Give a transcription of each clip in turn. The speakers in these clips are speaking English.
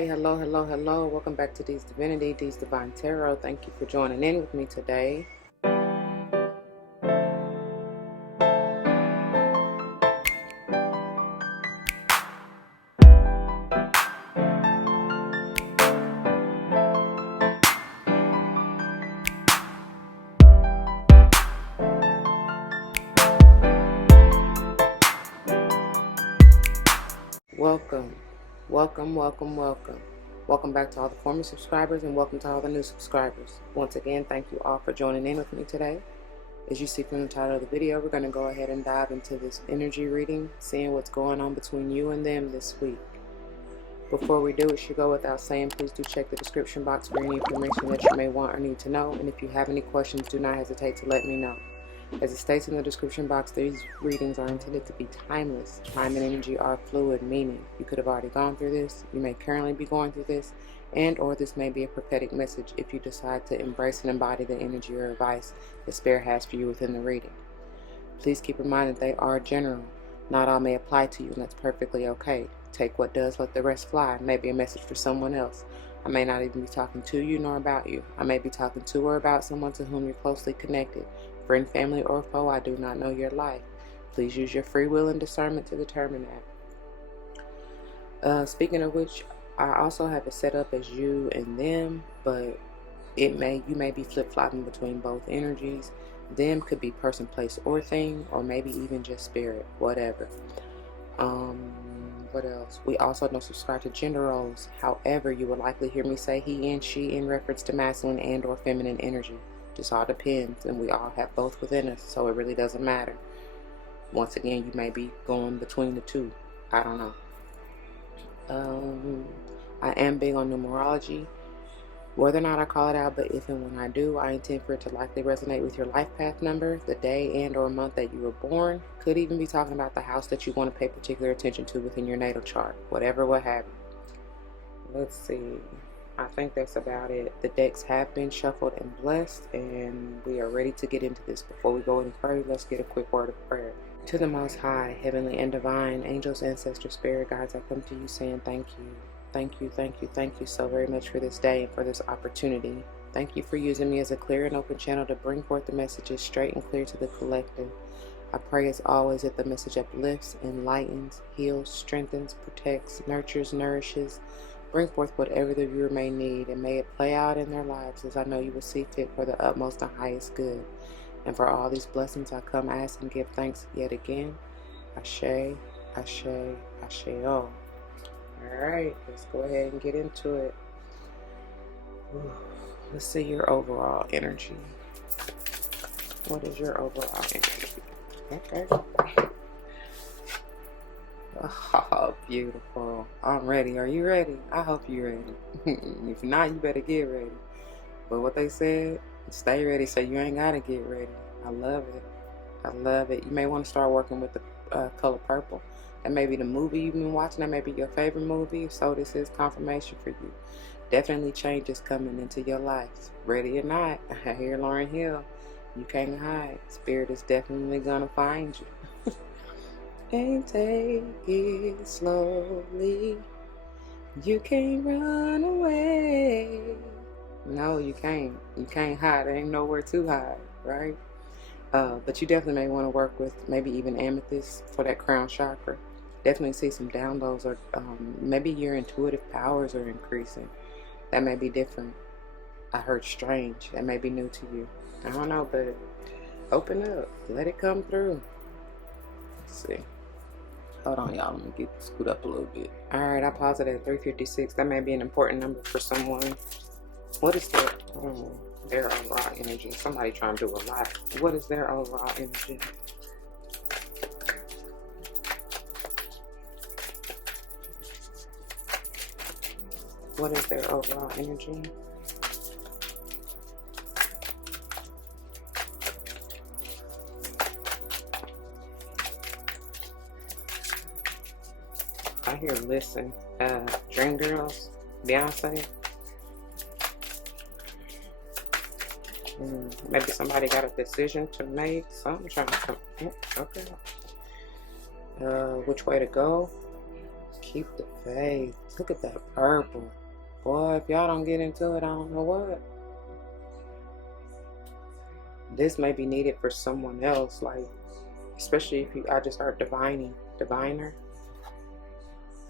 right, hello, hello, hello. Welcome back to D's Divinity, D's Divine Tarot. Thank you for joining in with me today. Welcome back to all the former subscribers and welcome to all the new subscribers. Once again, thank you all for joining in with me today. As you see from the title of the video, we're going to go ahead and dive into this energy reading, seeing what's going on between you and them this week. Before we do, it should go without saying, please do check the description box for any information that you may want or need to know. And if you have any questions, do not hesitate to let me know. As it states in the description box, these readings are intended to be timeless. Time and energy are fluid, meaning you could have already gone through this, you may currently be going through this, and or this may be a prophetic message if you decide to embrace and embody the energy or advice the Spirit has for you within the reading. Please keep in mind that they are general. Not all may apply to you, and that's perfectly okay. Take what does, let the rest fly. Maybe a message for someone else. I may not even be talking to you nor about you. I may be talking to or about someone to whom you're closely connected. Friend, family, or foe, I do not know your life. Please use your free will and discernment to determine that. Speaking of which, I also have it set up as you and them, but you may be flip-flopping between both energies. Them could be person, place, or thing, or maybe even just spirit, whatever. What else? We also don't subscribe to gender roles. However, you will likely hear me say he and she in reference to masculine and or feminine energy. Just all depends, and we all have both within us, so it really doesn't matter. Once again, you may be going between the two. I don't know. I am big on numerology. Whether or not I call it out, but if and when I do, I intend for it to likely resonate with your life path number, the day and or month that you were born. Could even be talking about the house that you want to pay particular attention to within your natal chart. Whatever, what have you. Let's see. I think that's about it. The decks have been shuffled and blessed, and we are ready to get into this. Before we go any further, let's get a quick word of prayer. To the Most High, Heavenly and Divine, angels, ancestors, spirit guides, I come to you saying thank you. Thank you, thank you, thank you so very much for this day and for this opportunity. Thank you for using me as a clear and open channel to bring forth the messages straight and clear to the collective. I pray as always that the message uplifts, enlightens, heals, strengthens, protects, nurtures, nourishes, bring forth whatever the viewer may need, and may it play out in their lives as I know you will see fit for the utmost and highest good. And for all these blessings I come ask and give thanks yet again. Ashe, Ashe, Ashe-o. Alright, let's go ahead and get into it. Let's see your overall energy. What is your overall energy? Okay. Oh, beautiful. I'm ready. Are you ready? I hope you're ready. If not, you better get ready. But what they said, stay ready so you ain't got to get ready. I love it. I love it. You may want to start working with the color purple. That may be the movie you've been watching. That may be your favorite movie. If so, this is confirmation for you. Definitely change is coming into your life. Ready or not, I hear Lauryn Hill. You can't hide. Spirit is definitely going to find you. And take it slowly. You can't run away. No, you can't. You can't hide. There ain't nowhere to hide, right? But you definitely may want to work with maybe even amethyst for that crown chakra. Definitely see some downloads, or maybe your intuitive powers are increasing. That may be different. I heard strange. That may be new to you. I don't know, but open up. Let it come through. Let's see. Hold on, y'all. Let me get scoot up a little bit. Alright, I paused it at 356. That may be an important number for someone. What is their overall energy? Somebody trying to do a lot. What is their overall energy? What is their overall energy? I hear listen. Dream Girls, Beyonce. Maybe somebody got a decision to make. Something trying to come. Okay. Which way to go? Keep the faith. Look at that purple. Boy, if y'all don't get into it, I don't know what. This may be needed for someone else, like, especially if I just heard diviner.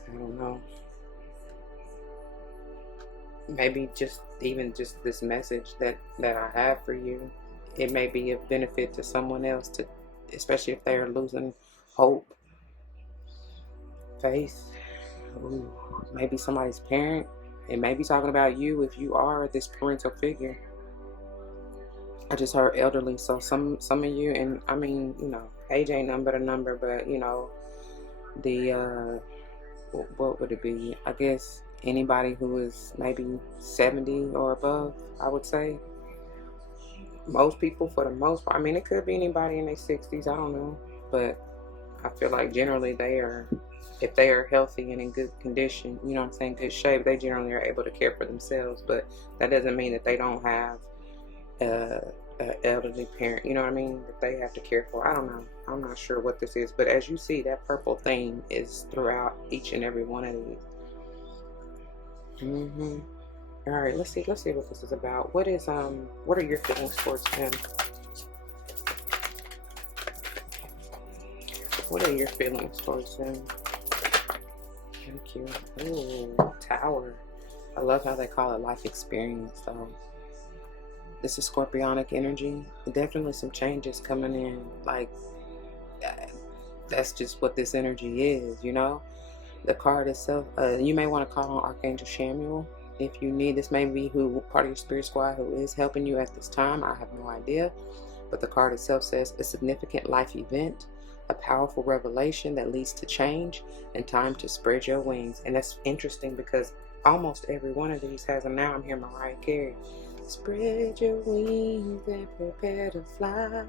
I don't know. Maybe even just this message that I have for you, it may be of benefit to someone else, especially if they are losing hope, faith. Ooh, maybe somebody's parent. It may be talking about you if you are this parental figure. I just heard elderly, so some of you, and I mean, age ain't nothing but a number, but the what would it be? I guess anybody who is maybe 70 or above, I would say. Most people, for the most part, I mean, it could be anybody in their 60s, I don't know, but I feel like generally if they are healthy and in good condition, you know what I'm saying, good shape, they generally are able to care for themselves, but that doesn't mean that they don't have an elderly parent, you know what I mean, that they have to care for. I don't know. I'm not sure what this is, but as you see, that purple theme is throughout each and every one of these. All right, let's see what this is about. What are your feelings towards him? What are your feelings towards him? Thank you. Ooh, Tower. I love how they call it life experience, though. This is Scorpionic energy. Definitely some changes coming in. Like, that's just what this energy is, The card itself, you may want to call on Archangel Samuel if you need. This may be part of your spirit squad who is helping you at this time. I have no idea. But the card itself says a significant life event, a powerful revelation that leads to change, and time to spread your wings. And that's interesting because almost every one of these has a now. I'm here, Mariah Carey. Spread your wings and prepare to fly.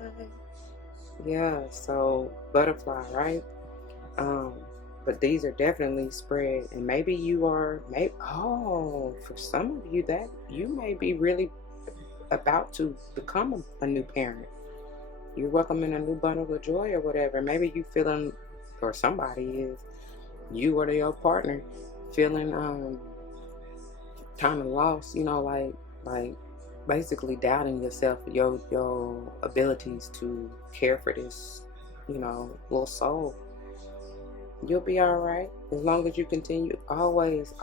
Yeah, so butterfly, right? But these are definitely spread, and maybe for some of you that you may be really about to become a new parent. You're welcoming a new bundle of joy or whatever. Maybe you feeling, or somebody is, you or your partner feeling kind of lost, like basically doubting yourself, your abilities to care for this, little soul. You'll be all right as long as you continue. Always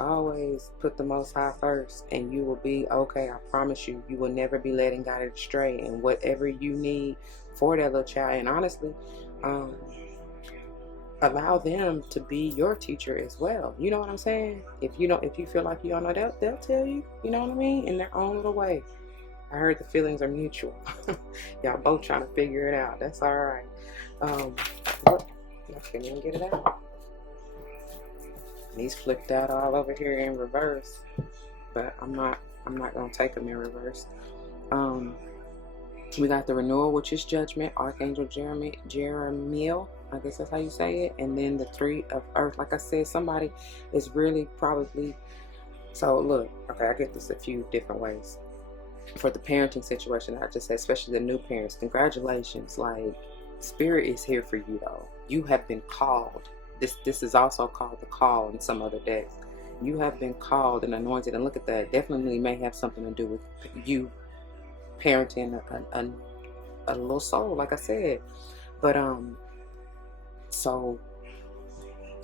put the Most High first, and you will be okay. I promise you. You will never be letting God astray. And whatever you need for that little child, and honestly, allow them to be your teacher as well. You know what I'm saying? If you feel like you don't know, they'll tell you. You know what I mean? In their own little way. I heard the feelings are mutual. Y'all both trying to figure it out. That's all right. I can't even get it out. These flipped out all over here in reverse, but I'm not gonna take them in reverse. We got the renewal, which is judgment, Archangel Jeremiel, I guess that's how you say it, and then the 3 of Earth. Like I said, somebody is really probably. So look, okay, I get this a few different ways. For the parenting situation, I just said, especially the new parents, congratulations. Like, Spirit is here for you, though. You have been called. This is also called the call in some other decks. You have been called and anointed, and look at that. Definitely may have something to do with you parenting a little soul, like I said. But so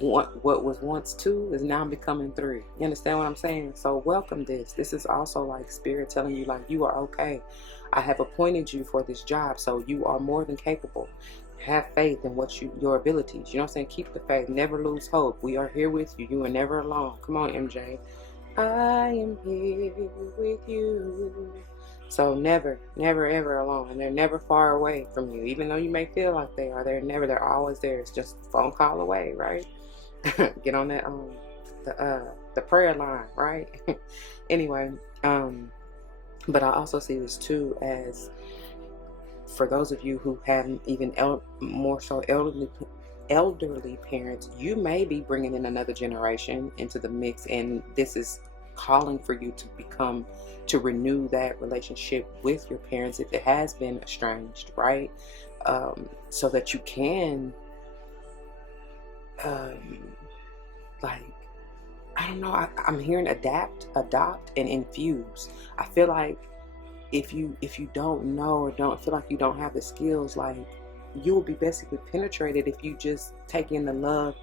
what was once 2 is now becoming 3. You understand what I'm saying? So welcome this. This is also like Spirit telling you, like, you are okay. I have appointed you for this job, so you are more than capable. Have faith in your abilities. You know what I'm saying? Keep the faith. Never lose hope. We are here with you. You are never alone. Come on, MJ. I am here with you. So never, ever alone. And they're never far away from you. Even though you may feel like they are, they're always there. It's just a phone call away, right? Get on that the prayer line, right? Anyway, but I also see this too as, for those of you who haven't even more so elderly parents, you may be bringing in another generation into the mix, and this is calling for you to renew that relationship with your parents if it has been estranged, right? So that you can like I don't know. I'm hearing adapt, adopt, and infuse. I feel like if you don't know or don't feel like you don't have the skills, like you will be basically penetrated if you just take in the love,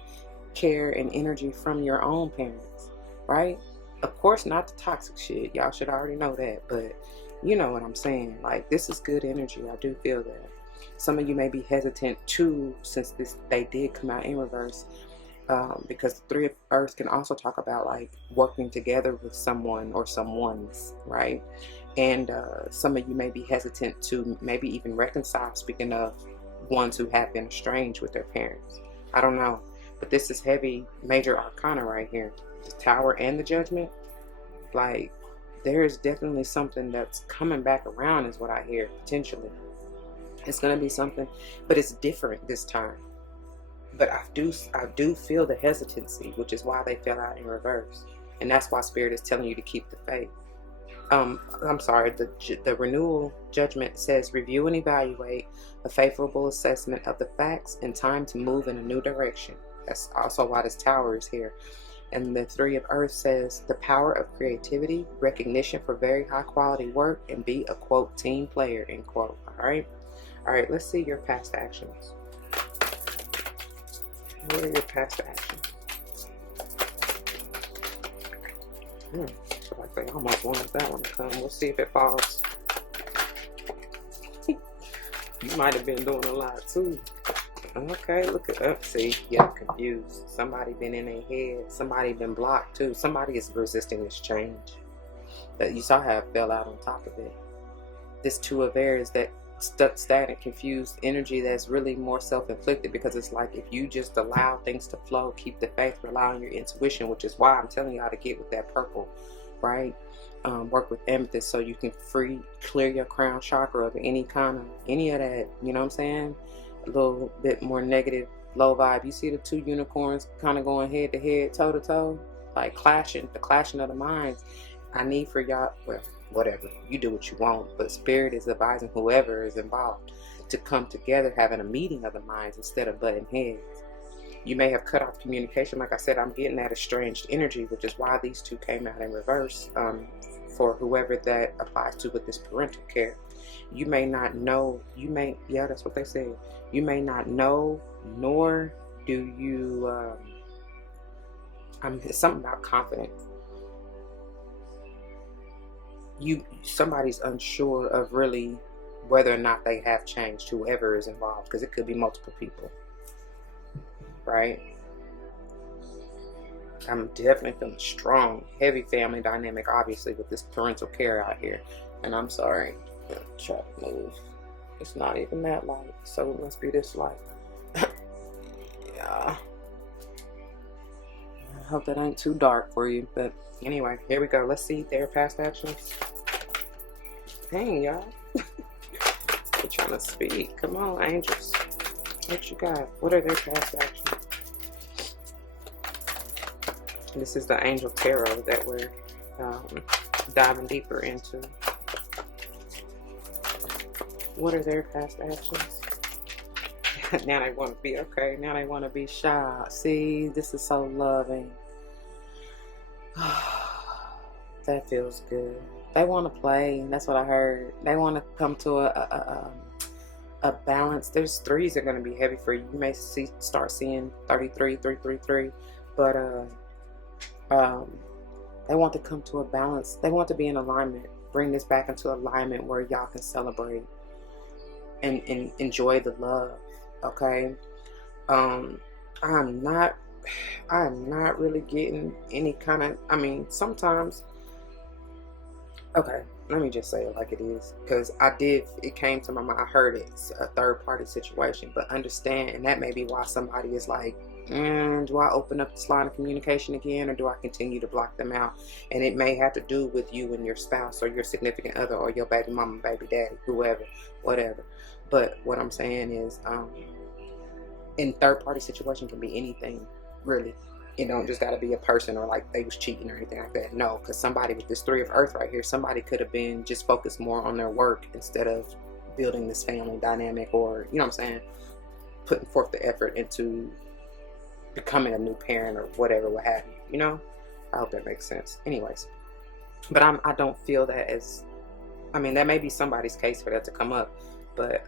care, and energy from your own parents, right? Of course, not the toxic shit. Y'all should already know that, but you know what I'm saying. Like, this is good energy. I do feel that. Some of you may be hesitant too, since they did come out in reverse, because the Three of Earths can also talk about like working together with someone or someone's, right? And some of you may be hesitant to maybe even reconcile, speaking of ones who have been estranged with their parents. I don't know, but this is heavy major arcana right here, the Tower and the Judgment. Like, there is definitely something that's coming back around, is what I hear. Potentially it's going to be something, but it's different this time. But I do feel the hesitancy, which is why they fell out in reverse, and that's why Spirit is telling you to keep the faith. I'm sorry, the renewal judgment says review and evaluate a favorable assessment of the facts and time to move in a new direction. That's also why this Tower is here. And the Three of Earth says the power of creativity, recognition for very high quality work, and be a quote team player, end quote. All right, let's see your past actions. What are your past actions? Like they almost wanted that one to come. We'll see if it falls. You might have been doing a lot too. Okay, look it up. See, yeah, confused. Somebody been in their head. Somebody been blocked too. Somebody is resisting this change. But you saw how it fell out on top of it. This Two of Air is that stuck, stagnant, confused energy that's really more self-inflicted, because it's like if you just allow things to flow, keep the faith, rely on your intuition, which is why I'm telling you how to get with that purple, right? Work with amethyst so you can clear your crown chakra of any of that, you know what I'm saying? A little bit more negative, low vibe. You see the two unicorns kind of going head to head, toe to toe, like the clashing of the minds. I need for y'all, well, whatever, you do what you want, but Spirit is advising whoever is involved to come together, having a meeting of the minds instead of butting heads. You may have cut off communication. Like I said, I'm getting that estranged energy, which is why these two came out in reverse, for whoever that applies to with this parental care. You may not know, yeah, that's what they said. You may not know, nor do you, it's something about confidence. Somebody's unsure of really whether or not they have changed, whoever is involved, because it could be multiple people, right? I'm definitely feeling strong, heavy family dynamic, obviously, with this parental care out here. And I'm sorry, try to move. It's not even that light, so it must be this light. Yeah. I hope that ain't too dark for you, but anyway, here we go. Let's see their past actions. Dang, y'all. We're trying to speak. Come on, angels. What you got? What are their past actions? This is the Angel Tarot that we're diving deeper into. What are their past actions? Now they want to be okay. Now they want to be shy. See, this is so loving. That feels good. They want to play. That's what I heard. They want to come to a balance. There's threes that are going to be heavy for you. You may start seeing 33, 333, but they want to come to a balance. They want to be in alignment. Bring this back into alignment where y'all can celebrate and enjoy the love. Okay. I'm not really getting any kind of, sometimes, okay, let me just say it like it is, because it came to my mind, I heard it's a third party situation, but understand, and that may be why somebody is like, do I open up this line of communication again, or do I continue to block them out? And it may have to do with you and your spouse, or your significant other, or your baby mama, baby daddy, whoever, whatever. But what I'm saying is, in third party situation can be anything, really. It don't just got to be a person, or like they was cheating or anything like that. No, because somebody with this Three of Earth right here, somebody could have been just focused more on their work instead of building this family dynamic, or, you know what I'm saying, putting forth the effort into becoming a new parent or whatever, what have you, you know? I hope that makes sense. Anyways, but I don't feel that as, I mean, that may be somebody's case for that to come up, but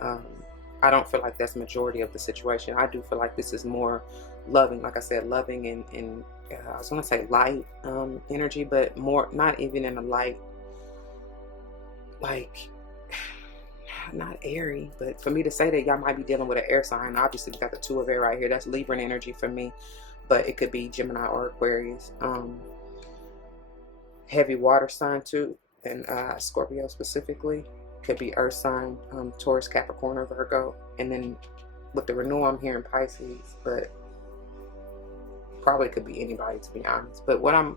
I don't feel like that's majority of the situation. I do feel like this is more loving, like I said, loving and I was going to say light energy, but more, not even in a light, like, not airy, but for me to say that y'all might be dealing with an air sign, obviously we got the two of air right here. That's Libra energy for me, but it could be Gemini or Aquarius. Heavy water sign too, and Scorpio specifically. Could be earth sign, Taurus, Capricorn, or Virgo. And then with the renewal, I'm hearing Pisces, but probably could be anybody, to be honest. But what I'm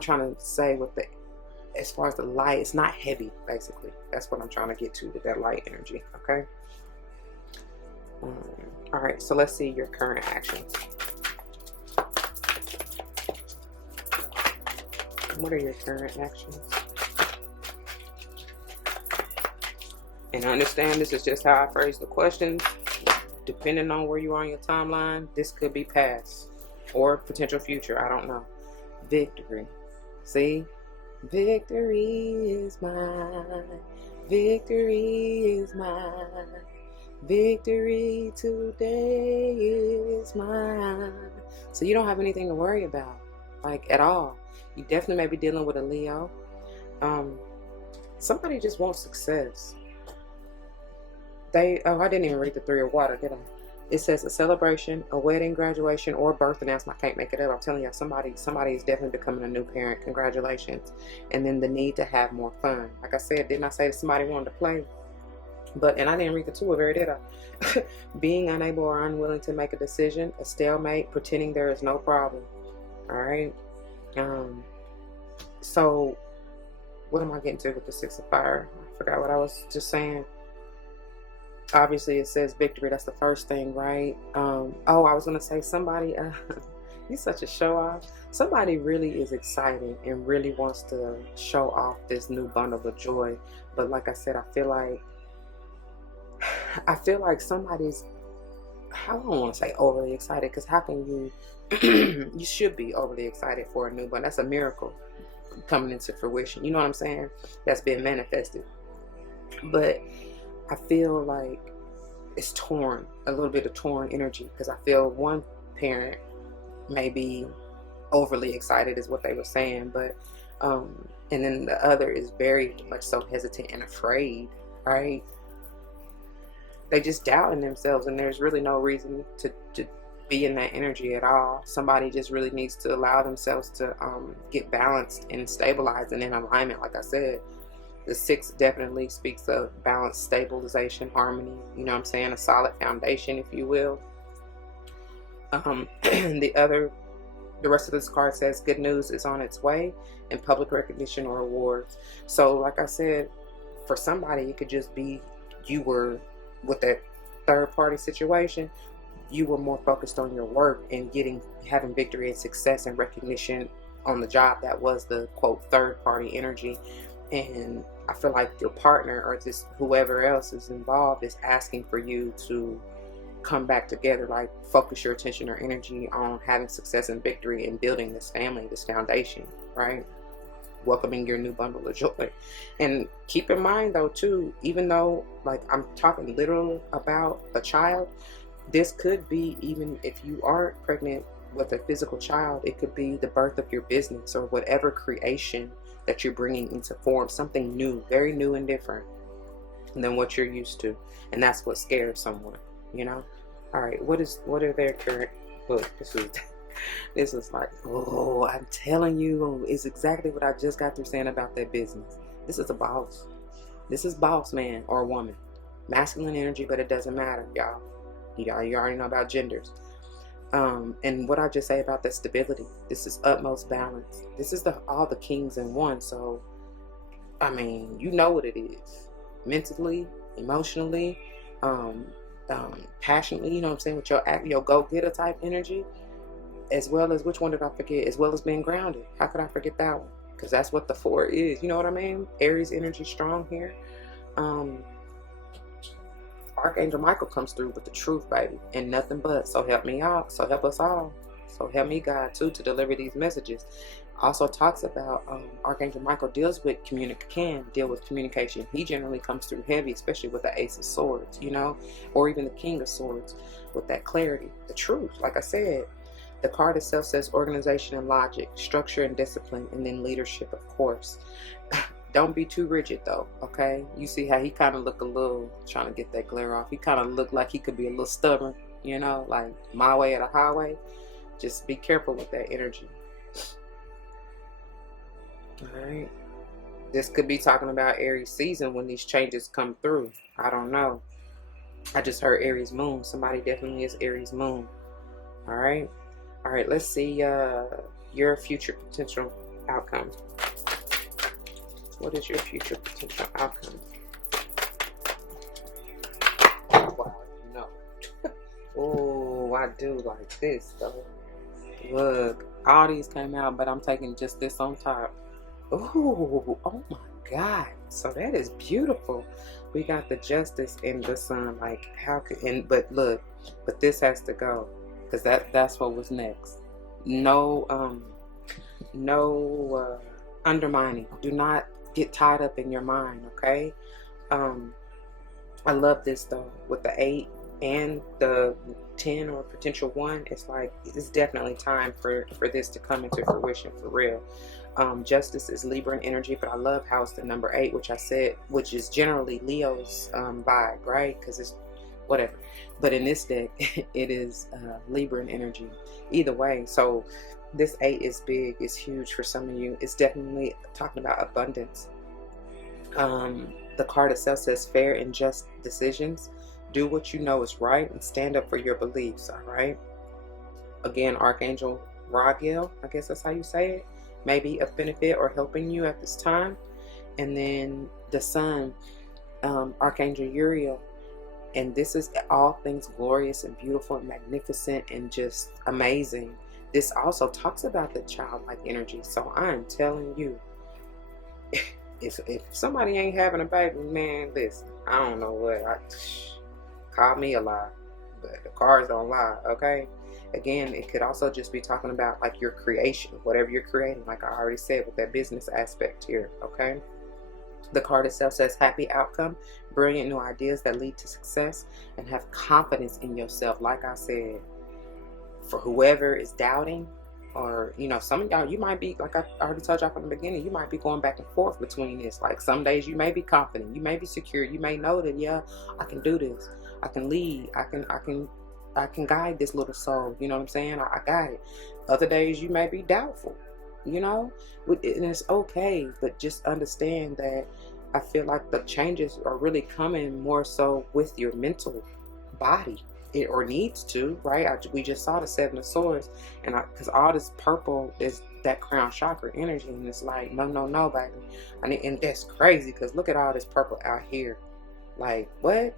trying to say with the, as far as the light, it's not heavy, basically. That's what I'm trying to get to with that light energy, okay? All right, so let's see your current actions. What are your current actions? And understand this is just how I phrase the questions. Depending on where you are on your timeline, this could be past or potential future. I don't know. Victory. See? Victory is mine. Victory is mine. Victory today is mine. So you don't have anything to worry about, like, at all. You definitely may be dealing with a Leo. Somebody just wants success. I didn't even read the Three of Water, did I? It says a celebration, a wedding, graduation, or birth announcement. I can't make it up. I'm telling you, somebody is definitely becoming a new parent. Congratulations. And then the need to have more fun. Like I said, didn't I say that somebody wanted to play? And I didn't read the Two of Air, did I? Being unable or unwilling to make a decision, a stalemate, pretending there is no problem. All right. So what am I getting to with the Six of Fire? I forgot what I was just saying. Obviously it says victory. That's the first thing, right? I was gonna say somebody you're such a show off. Somebody really is excited and really wants to show off this new bundle of joy. But like I said, I feel like somebody's, I don't want to say overly excited, because how can you you should be overly excited for a new one. That's a miracle coming into fruition. You know what I'm saying? That's been manifested. But I feel like it's torn, a little bit of torn energy, because I feel one parent may be overly excited is what they were saying, but and then the other is very much so hesitant and afraid, right? They just doubting themselves, and there's really no reason to be in that energy at all. Somebody just really needs to allow themselves to get balanced and stabilized and in alignment. Like I said, the Six definitely speaks of balance, stabilization, harmony, you know what I'm saying, a solid foundation, if you will. The rest of this card says good news is on its way, and public recognition or awards. So like I said, for somebody it could just be you were with that third party situation, you were more focused on your work and having victory and success and recognition on the job. That was the quote third party energy. And I feel like your partner or just whoever else is involved is asking for you to come back together, like focus your attention or energy on having success and victory and building this family, this foundation, right? Welcoming your new bundle of joy. And keep in mind though too, even though like I'm talking literal about a child, this could be, even if you aren't pregnant with a physical child, it could be the birth of your business or whatever creation that you're bringing into form, something new, very new and different than what you're used to. And that's what scares someone, you know? All right, what are their current, look, this was like, oh, I'm telling you, it's exactly what I just got through saying about that business. This is a boss. This is boss man or woman. Masculine energy, but it doesn't matter, y'all. You already know about genders. And what I just say about that stability, this is utmost balance. This is all the kings in one. So, I mean, you know what it is. Mentally, emotionally, passionately, you know what I'm saying, with your go-getter type energy, as well as, which one did I forget? As well as being grounded. How could I forget that one? Because that's what the 4 is. You know what I mean? Aries energy strong here. Archangel Michael comes through with the truth, baby, and nothing but. So help me out. So help us all. So help me God too to deliver these messages. Also talks about Archangel Michael can deal with communication. He generally comes through heavy, especially with the Ace of Swords, you know, or even the King of Swords, with that clarity, the truth. Like I said, the card itself says organization and logic, structure and discipline, and then leadership, of course. Don't be too rigid though, okay? You see how he kind of look a little, trying to get that glare off. He kind of looked like he could be a little stubborn, you know, like my way or the highway. Just be careful with that energy. All right. This could be talking about Aries season when these changes come through. I don't know. I just heard Aries moon. Somebody definitely is Aries moon. All right. All right. Let's see your future potential outcome. What is your future potential outcome? Wow. No. Oh, I do like this though. Look, all these came out, but I'm taking just this on top. Ooh, oh my God. So that is beautiful. We got the Justice and the Sun. Like, how could, but look, but this has to go, because that's what was next. No undermining. Do not get tied up in your mind, okay? I love this though, with the 8 and the 10 or potential 1. It's like, it's definitely time for this to come into fruition for real. Justice is Libra energy, but I love how it's the number 8, which I said, which is generally Leo's vibe, right? Because it's whatever. But in this deck, it is Libra energy. Either way, so this 8 is big, it's huge for some of you. It's definitely talking about abundance. The card itself says fair and just decisions. Do what you know is right and stand up for your beliefs, all right? Again, Archangel Raguel, I guess that's how you say it, may be of benefit or helping you at this time. And then the Sun, Archangel Uriel, and this is all things glorious and beautiful and magnificent and just amazing. This also talks about the childlike energy. So I'm telling you, if somebody ain't having a baby, man, listen, I don't know what, call me a lie, but the cards don't lie, okay? Again, it could also just be talking about like your creation, whatever you're creating, like I already said with that business aspect here, okay? The card itself says happy outcome, brilliant new ideas that lead to success, and have confidence in yourself. Like I said, for whoever is doubting, or, you know, some of y'all, you might be, like I already told y'all from the beginning, you might be going back and forth between this. Like some days you may be confident, you may be secure, you may know that, yeah, I can do this, I can lead, I can guide this little soul, you know what I'm saying? I got it. Other days you may be doubtful, you know, and it's okay, but just understand that I feel like the changes are really coming more so with your mental body. It, or needs to, right? We just saw the 7 of Swords, and because all this purple is that crown chakra energy, and it's like, no, baby. And that's crazy, because look at all this purple out here. Like, what?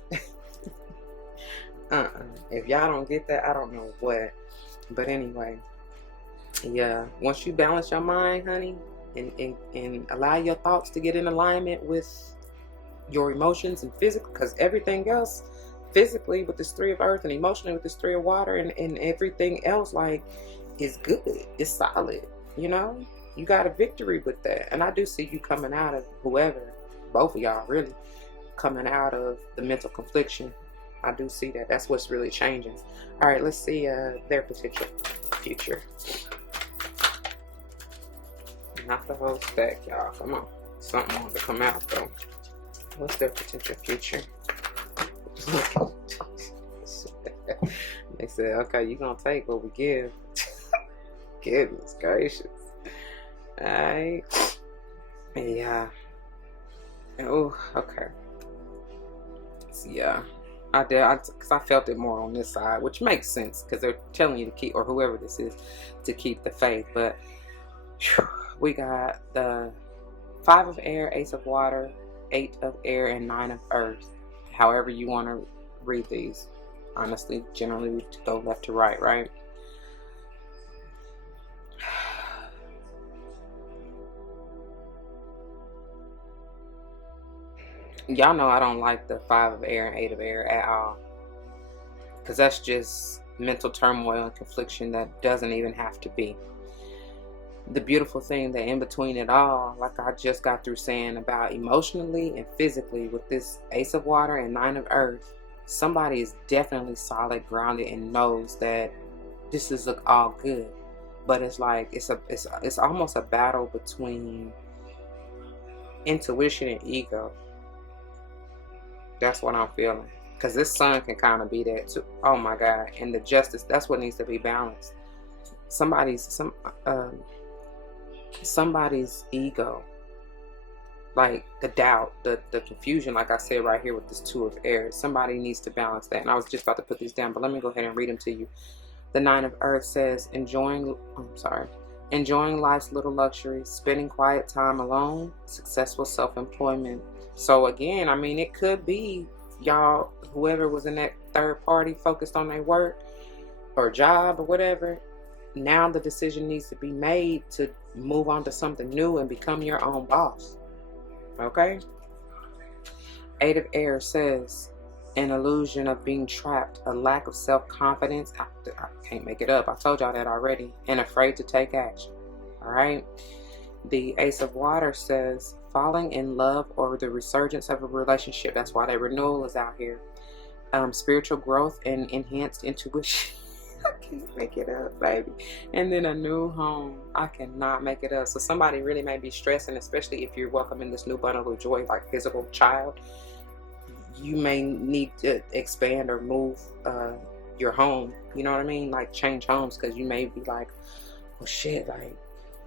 If y'all don't get that, I don't know what. But anyway, yeah, once you balance your mind, honey, and allow your thoughts to get in alignment with your emotions and physical, because everything else, physically with this 3 of earth and emotionally with this 3 of water, and everything else, like, is good, it's solid, you know, you got a victory with that. And I do see you coming out of, whoever, both of y'all really coming out of the mental confliction. I do see that. That's what's really changing. All right, let's see their potential future. Not the whole stack, y'all. Come on, something wanted to come out though. What's their potential future? They said, okay, you're gonna take what we give. Goodness gracious. Alright. Yeah. Oh, okay. So yeah, I did, because I felt it more on this side, which makes sense, because they're telling you to keep, or whoever this is, to keep the faith. But whew, we got the 5 of air, Ace of water, 8 of air, and 9 of earth. However you want to read these. Honestly, generally we go left to right, right? Y'all know I don't like the 5 of air and 8 of air at all, because that's just mental turmoil and confliction that doesn't even have to be. The beautiful thing that in between it all, like I just got through saying about emotionally and physically with this Ace of Water and Nine of Earth, somebody is definitely solid, grounded, and knows that this is all good. But it's like it's almost a battle between intuition and ego. That's what I'm feeling. Because this sun can kind of be that too. Oh my God. And the justice, that's what needs to be balanced. Somebody's ego, like the doubt, the confusion, like I said right here with this Two of Air. Somebody needs to balance that. And I was just about to put these down, but let me go ahead and read them to you. The Nine of Earth says, enjoying life's little luxuries, spending quiet time alone, successful self-employment. So again, I mean, it could be y'all, whoever was in that third party focused on their work or job or whatever. Now the decision needs to be made to move on to something new and become your own boss. Okay? Eight of Air says, an illusion of being trapped, a lack of self-confidence. I can't make it up. I told y'all that already. And afraid to take action. All right? The Ace of Water says, falling in love or the resurgence of a relationship. That's why that renewal is out here. Spiritual growth and enhanced intuition. I can't make it up, baby. And then a new home. I cannot make it up. So somebody really may be stressing, especially if you're welcoming this new bundle of joy, like physical child. You may need to expand or move your home. You know what I mean? Like change homes, because you may be like, oh shit, like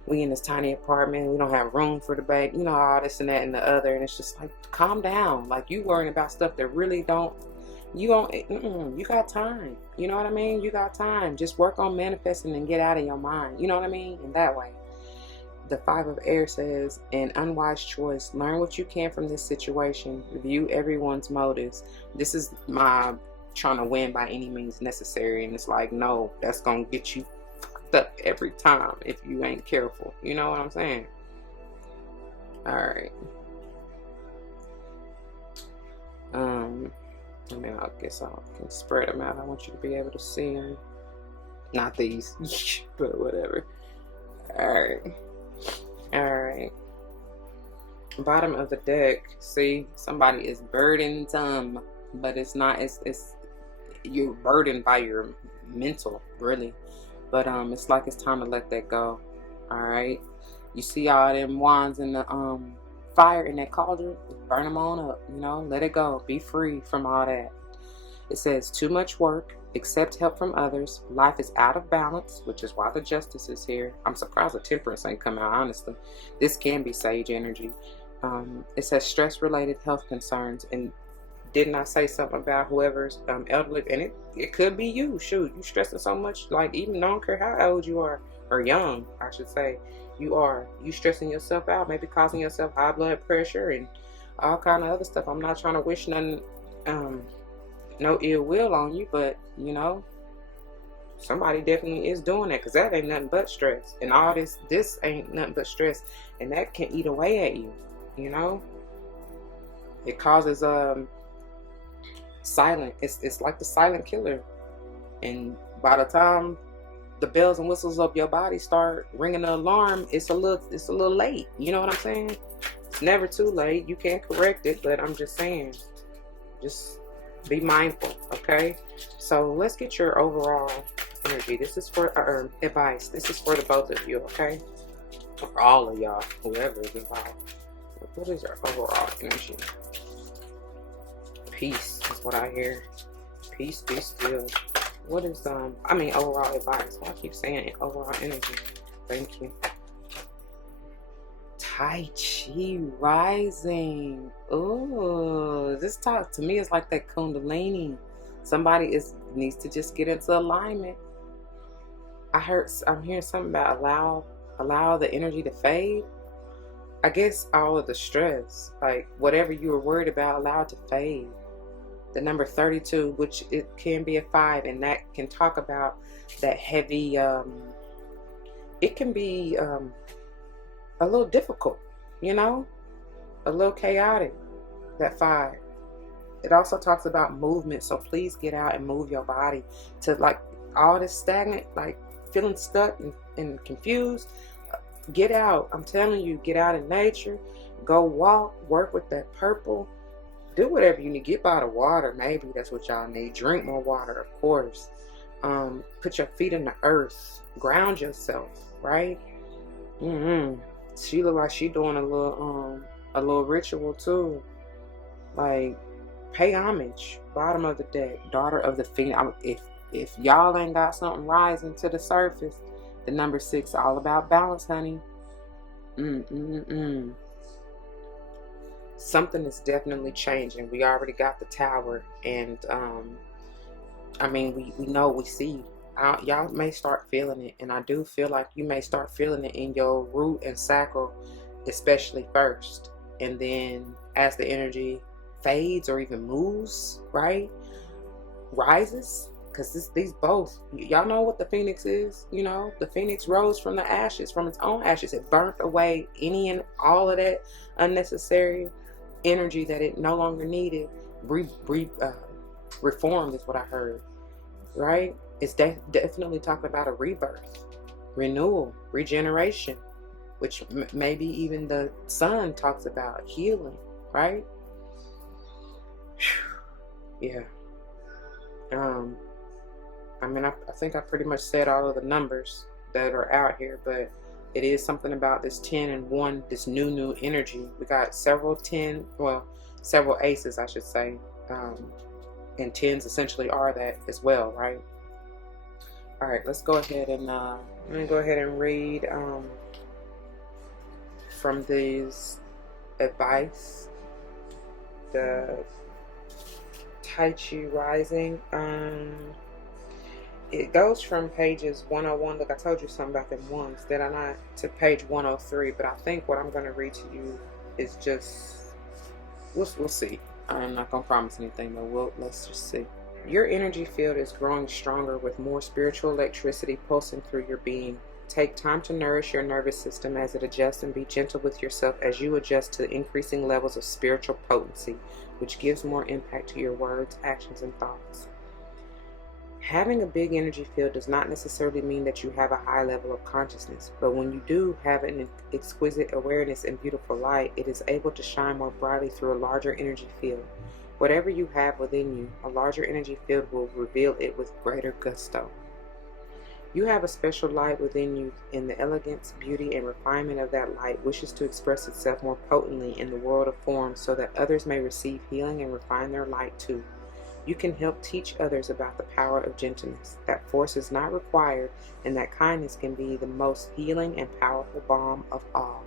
we in this tiny apartment, we don't have room for the baby, you know, all this and that and the other. And it's just like, calm down. Like you worrying about stuff that really you got time. You know what I mean? You got time. Just work on manifesting and get out of your mind. You know what I mean? In that way. The Five of Air says, an unwise choice. Learn what you can from this situation. Review everyone's motives. This is my trying to win by any means necessary. And it's like, no, that's going to get you fucked up every time if you ain't careful. You know what I'm saying? All right. I mean, I guess I can spread them out. I want you to be able to see them. Not these, but whatever. All right. Alright. Bottom of the deck. See, somebody is burdensome, but it's not. It's you're burdened by your mental, really. But it's like it's time to let that go. Alright. You see all them wands in the fire in that cauldron? Burn them on up. You know, let it go. Be free from all that. It says too much work. Accept help from others. Life is out of balance, which is why the Justice is here. I'm surprised the Temperance ain't come out, honestly. This can be sage energy. It says stress-related health concerns. And didn't I say something about whoever's elderly? And it could be you. Shoot, you stressing so much. Like, even I don't care how old you are, or young, I should say. You stressing yourself out, maybe causing yourself high blood pressure and all kind of other stuff. I'm not trying to wish nothing, no ill will on you, but you know, somebody definitely is doing that, because that ain't nothing but stress. And all this ain't nothing but stress, and that can eat away at you. You know, it causes silent. It's like the silent killer. And by the time the bells and whistles of your body start ringing the alarm, it's a little late. You know what I'm saying? It's never too late. You can't correct it, but I'm just saying, just be mindful, okay? So let's get your overall energy. This is for advice. This is for the both of you, okay? For all of y'all, whoever is involved. What is your overall energy? Peace is what I hear. Peace, be still. What is overall advice? I keep saying overall energy. Thank you. Tai Chi rising. Oh, this talk to me is like that Kundalini. Somebody needs to just get into alignment. I'm hearing something about allow the energy to fade. I guess all of the stress, like whatever you were worried about, allow it to fade. The number 32, which it can be a 5, and that can talk about that heavy. It can be a little difficult, you know, a little chaotic. That 5. It also talks about movement, so please get out and move your body to, like, all this stagnant, like feeling stuck and confused, get out. I'm telling you, get out in nature, go walk, work with that purple, do whatever you need. Get by the water, maybe that's what y'all need. Drink more water, of course. Put your feet in the earth, ground yourself, right? She look like she doing a little ritual too. Like, pay homage. Bottom of the deck, daughter of the phoenix. If y'all ain't got something rising to the surface, the number 6 all about balance, honey. Something is definitely changing. We already got the tower, and I mean, we know, we see. Y'all may start feeling it, and I do feel like you may start feeling it in your root and sacral, especially first, and then as the energy fades or even moves, right, rises, because these both, y'all know what the phoenix is. You know, the phoenix rose from the ashes, from its own ashes. It burnt away any and all of that unnecessary energy that it no longer needed. Reformed is what I heard, right? It's definitely talking about a rebirth, renewal, regeneration, which maybe even the sun talks about healing, right? Yeah. I mean, I think I pretty much said all of the numbers that are out here, but it is something about this 10 and 1, this new energy. We got several several aces, I should say, and 10s essentially are that as well, right? All right, let's go ahead and I'm gonna go ahead and read from these advice, the Tai Chi Rising. It goes from pages 101, look, I told you something about them ones, did I not, to page 103, but I think what I'm going to read to you is just, we'll see. I'm not going to promise anything, but let's just see. Your energy field is growing stronger with more spiritual electricity pulsing through your being. Take time to nourish your nervous system as it adjusts, and be gentle with yourself as you adjust to increasing levels of spiritual potency, which gives more impact to your words, actions, and thoughts. Having a big energy field does not necessarily mean that you have a high level of consciousness, but when you do have an exquisite awareness and beautiful light, it is able to shine more brightly through a larger energy field. Whatever you have within you, a larger energy field will reveal it with greater gusto. You have a special light within you, and the elegance, beauty, and refinement of that light wishes to express itself more potently in the world of forms so that others may receive healing and refine their light too. You can help teach others about the power of gentleness, that force is not required, and that kindness can be the most healing and powerful balm of all.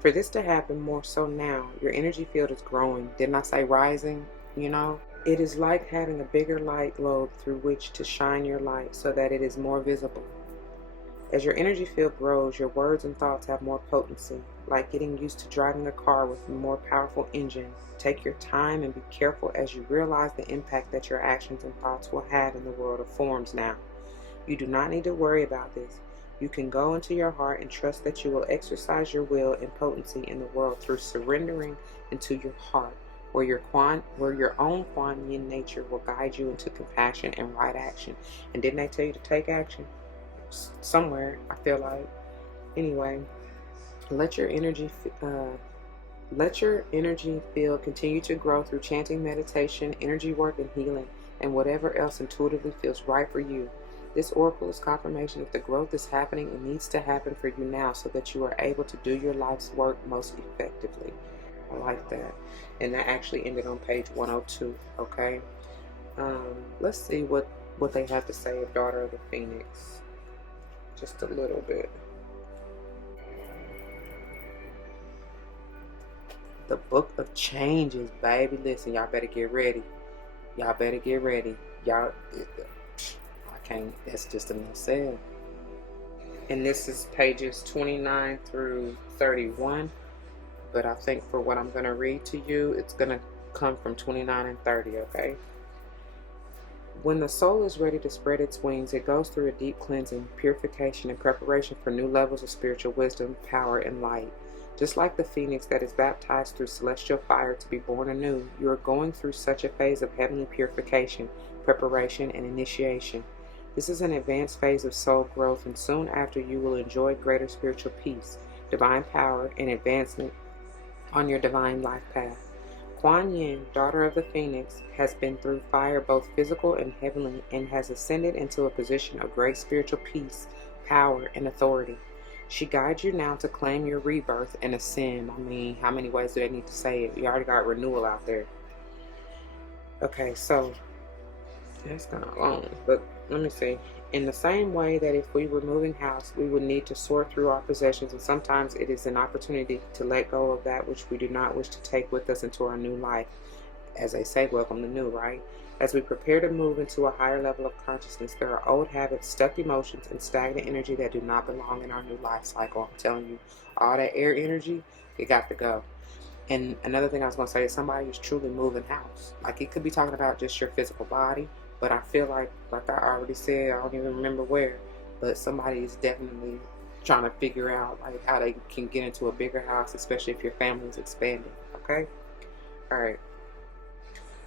For this to happen more so now, your energy field is growing. Didn't I say rising? You know, it is like having a bigger light globe through which to shine your light so that it is more visible. As your energy field grows, your words and thoughts have more potency, like getting used to driving a car with a more powerful engine. Take your time and be careful as you realize the impact that your actions and thoughts will have in the world of forms now. You do not need to worry about this. You can go into your heart and trust that you will exercise your will and potency in the world through surrendering into your heart, where your own Kuan Yin nature will guide you into compassion and right action. And didn't they tell you to take action? Somewhere, I feel like. Anyway, let your energy field continue to grow through chanting, meditation, energy work, and healing, and whatever else intuitively feels right for you. This oracle is confirmation that the growth is happening and needs to happen for you now so that you are able to do your life's work most effectively. I like that. And that actually ended on page 102, okay? Let's see what they have to say of Daughter of the Phoenix. Just a little bit. The Book of Changes, baby. Listen, y'all better get ready. Y'all better get ready. Y'all, I can't, that's just enough said. And this is pages 29 through 31. But I think for what I'm going to read to you, it's going to come from 29 and 30, okay? When the soul is ready to spread its wings, it goes through a deep cleansing, purification, and preparation for new levels of spiritual wisdom, power, and light. Just like the phoenix that is baptized through celestial fire to be born anew, you are going through such a phase of heavenly purification, preparation, and initiation. This is an advanced phase of soul growth, and soon after you will enjoy greater spiritual peace, divine power, and advancement on your divine life path. Kuan Yin, daughter of the Phoenix, has been through fire, both physical and heavenly, and has ascended into a position of great spiritual peace, power, and authority. She guides you now to claim your rebirth and ascend. I mean, how many ways do they need to say it? We already got renewal out there. Okay, so that's kind of long, but let me see. In the same way that if we were moving house, we would need to sort through our possessions, and sometimes it is an opportunity to let go of that which we do not wish to take with us into our new life. As they say, welcome to new, right? As we prepare to move into a higher level of consciousness, there are old habits, stuck emotions, and stagnant energy that do not belong in our new life cycle. I'm telling you, all that air energy, it got to go. And another thing I was going to say is somebody is truly moving house. Like, it could be talking about just your physical body, but I feel like I already said, I don't even remember where, but somebody is definitely trying to figure out like how they can get into a bigger house, especially if your family is expanding. Okay? All right.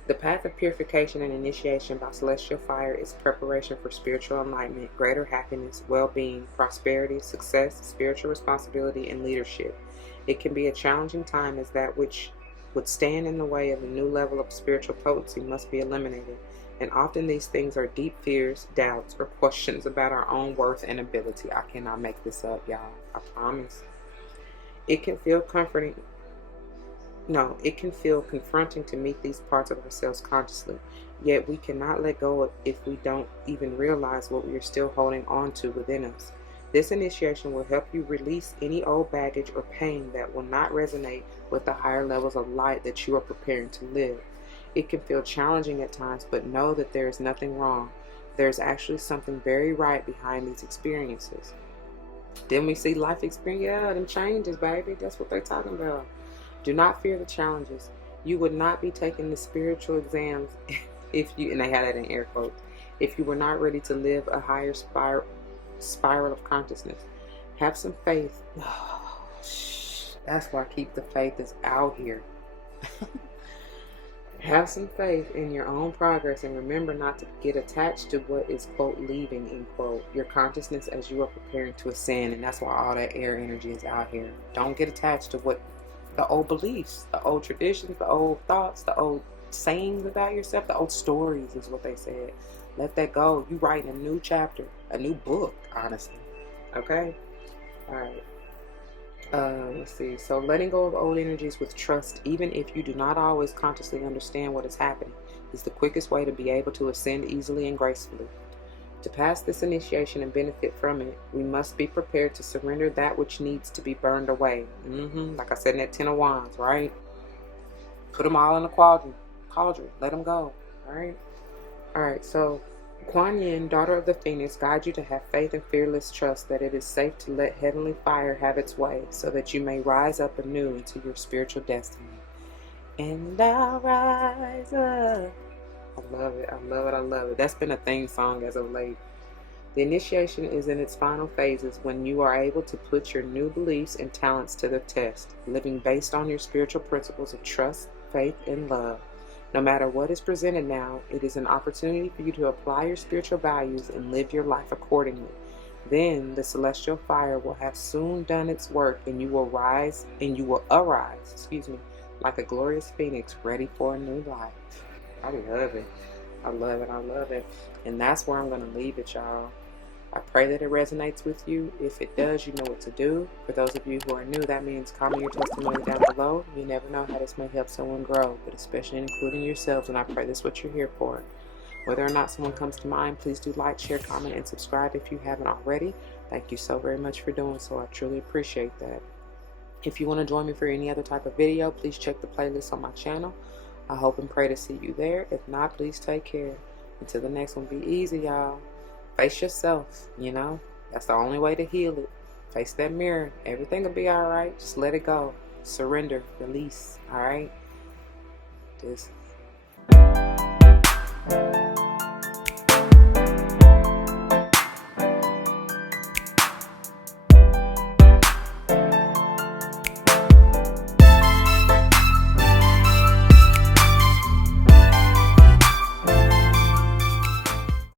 The path of purification and initiation by celestial fire is preparation for spiritual enlightenment, greater happiness, well-being, prosperity, success, spiritual responsibility, and leadership. It can be a challenging time, as that which would stand in the way of a new level of spiritual potency must be eliminated, and often these things are deep fears, doubts, or questions about our own worth and ability. I cannot make this up, y'all. I promise. It can feel comforting. No, it can feel confronting to meet these parts of ourselves consciously, yet we cannot let go of if we don't even realize what we are still holding on to within us. This initiation will help you release any old baggage or pain that will not resonate with the higher levels of light that you are preparing to live. It can feel challenging at times, but know that there is nothing wrong. There is actually something very right behind these experiences. Then we see life experience, yeah, them changes, baby. That's what they're talking about. Do not fear the challenges. You would not be taking the spiritual exams if you, and they had that in air quotes, if you were not ready to live a higher spiral of consciousness. Have some faith. Oh, that's why Keep the Faith is out here. Have some faith in your own progress, and remember not to get attached to what is, quote, leaving, end quote, your consciousness as you are preparing to ascend. And that's why all that air energy is out here. Don't get attached to what the old beliefs, the old traditions, the old thoughts, the old sayings about yourself, the old stories is what they said. Let that go. You writing a new chapter, a new book, honestly. Okay? All right. Let's see. So letting go of old energies with trust, even if you do not always consciously understand what is happening, is the quickest way to be able to ascend easily and gracefully. To pass this initiation and benefit from it, we must be prepared to surrender that which needs to be burned away. Like I said in that 10 of Wands, right? Put them all in a cauldron. Let them go. All right. So Kuan Yin, daughter of the Phoenix, guides you to have faith and fearless trust that it is safe to let heavenly fire have its way, so that you may rise up anew into your spiritual destiny. And I'll rise up. I love it. That's been a theme song as of late. The initiation is in its final phases when you are able to put your new beliefs and talents to the test, living based on your spiritual principles of trust, faith, and love. No matter what is presented now, it is an opportunity for you to apply your spiritual values and live your life accordingly. Then the celestial fire will have soon done its work, and you will arise, like a glorious phoenix ready for a new life. I love it. And that's where I'm going to leave it, y'all. I pray that it resonates with you. If it does, you know what to do. For those of you who are new, that means comment your testimony down below. You never know how this may help someone grow, but especially including yourselves, and I pray that's what you're here for. Whether or not someone comes to mind, please do like, share, comment, and subscribe if you haven't already. Thank you so very much for doing so. I truly appreciate that. If you want to join me for any other type of video, please check the playlist on my channel. I hope and pray to see you there. If not, please take care. Until the next one, be easy, y'all. Face yourself, That's the only way to heal it. Face that mirror. Everything will be all right. Just let it go. Surrender. Release. All right? This.